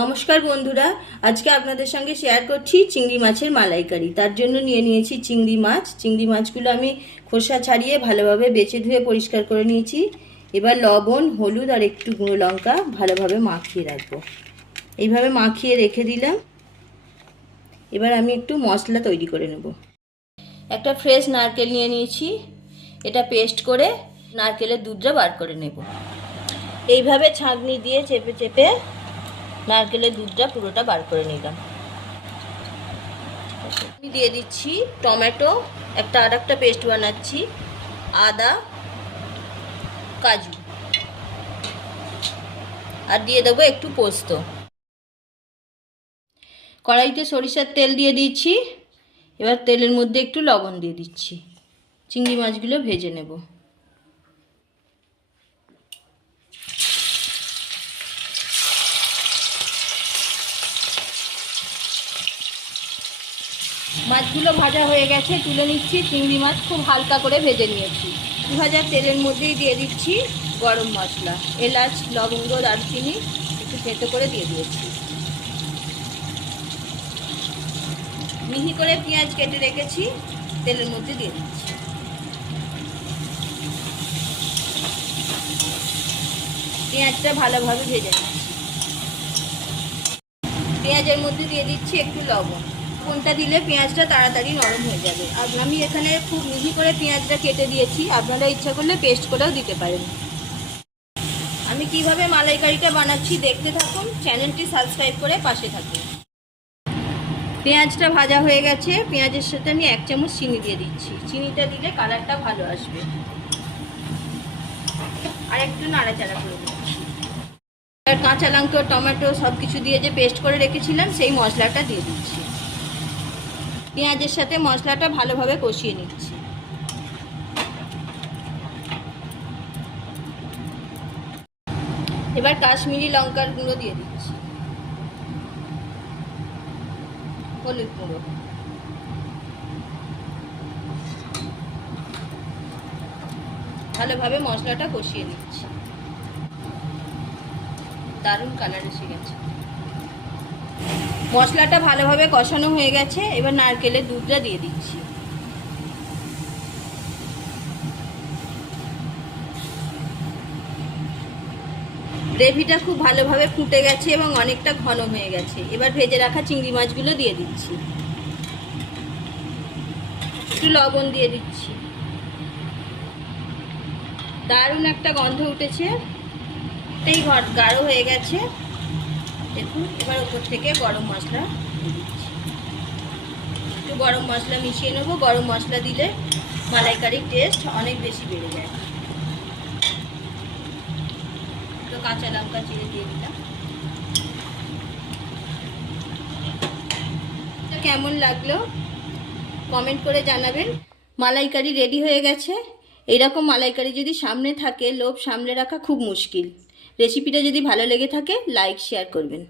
নমস্কার বন্ধুরা, আজকে আপনাদের সঙ্গে শেয়ার করছি চিংড়ি মাছের মালাইকারি। তার জন্য নিয়ে নিয়েছি চিংড়ি মাছ। চিংড়ি মাছগুলো আমি খোসা ছাড়িয়ে ভালোভাবে বেছে ধুয়ে পরিষ্কার করে নিয়েছি। এবার লবণ, হলুদ আর একটু গুঁড়ো লঙ্কা ভালোভাবে মাখিয়ে রাখব। এইভাবে মাখিয়ে রেখে দিলাম। এবার আমি একটু মশলা তৈরি করে নেব। একটা ফ্রেশ নারকেল নিয়ে নিয়েছি। এটা পেস্ট করে নারকেলের দুধটা বার করে নেব। এইভাবে ছাঁকনি দিয়ে চেপে চেপে নারকেলের দুধটা পুরোটা বার করে নিলাম। আমি দিয়ে দিচ্ছি টমেটো, একটা আর একটা পেস্ট বানাচ্ছি, আদা, কাজু। আর দিয়ে দেবো একটু পোস্ত। কড়াইতে সরিষার তেল দিয়ে দিচ্ছি। এবার তেলের মধ্যে একটু লবণ দিয়ে দিচ্ছি। চিংড়ি মাছগুলো ভেজে নেব। মাছগুলো ভাজা হয়ে গেছে, তুলে নিচ্ছি, চিংড়ি মাছ খুব হালকা করে ভেজে নিয়েছি। দু ভাজা তেলের মধ্যেই দিয়ে দিচ্ছি গরম মশলা। এলাচ, লবঙ্গ, দারচিনি একটু থেতো করে দিয়ে দিয়েছি। মিহি করে পেঁয়াজ কেটে রেখেছি, তেলের মধ্যে দিয়ে দিচ্ছি। পেঁয়াজটা ভালোভাবে ভেজে নিচ্ছি। পেঁয়াজের মধ্যে দিয়ে দিচ্ছি একটু লবণ। কোনটা দিলে পেঁয়াজটা তাড়াতাড়ি নরম হয়ে যাবে। আর আমি এখানে খুব মিহি করে পেঁয়াজটা কেটে দিয়েছি। আপনারা ইচ্ছা করলে পেস্ট করেও দিতে পারেন। আমি কীভাবে মালাইকারিটা বানাচ্ছি দেখতে থাকুন। চ্যানেলটি সাবস্ক্রাইব করে পাশে থাকুন। পেঁয়াজটা ভাজা হয়ে গেছে। পেঁয়াজের সাথে আমি এক চামচ চিনি দিয়ে দিচ্ছি। চিনিটা দিলে কালারটা ভালো আসবে। আর একটু নাড়াচাড়া করে আর কাঁচা লঙ্কা, টমেটো সব কিছু দিয়ে যে পেস্ট করে রেখেছিলাম, সেই মশলাটা দিয়ে দিচ্ছি। পেঁয়াজের সাথে মশলাটা ভালোভাবে কষিয়ে নিচ্ছি। এবার কাশ্মীরি লঙ্কার গুঁড়ো দিয়ে দিচ্ছি। হলুদ গুঁড়ো। ভালোভাবে মশলাটা কষিয়ে নিচ্ছি। দারুণ কালার এসে গেছে। মশলাটা ভালোভাবে কষানো হয়ে গেছে, এবার নারকেলের দুধটা দিয়ে দিচ্ছি। গ্রেভিটা খুব ভালোভাবে ফুটে গেছে এবং অনেকটা ঘন হয়ে গেছে। এবার ভেজে রাখা চিংড়ি মাছগুলো দিয়ে দিচ্ছি। একটু লবণ দিয়ে দিচ্ছি। দারুণ একটা গন্ধ উঠেছে। এই ঘর গাঢ় হয়ে গেছে। দেখুন, এবার ওপর থেকে গরম মশলা একটু গরম মশলা মিশিয়ে নেব। গরম মশলা দিলে মালাইকারির টেস্ট অনেক বেশি বেড়ে যায়। তো কাঁচা লঙ্কা চিড়ে দিয়ে দিলাম। কেমন লাগল? কমেন্ট করে জানাবেন। মালাইকারি রেডি হয়ে গেছে। এইরকম মালাইকারি যদি সামনে থাকে, লোভ সামনে রাখা খুব মুশকিল। রেসিপিটা যদি ভালো লেগে থাকে লাইক শেয়ার করবেন।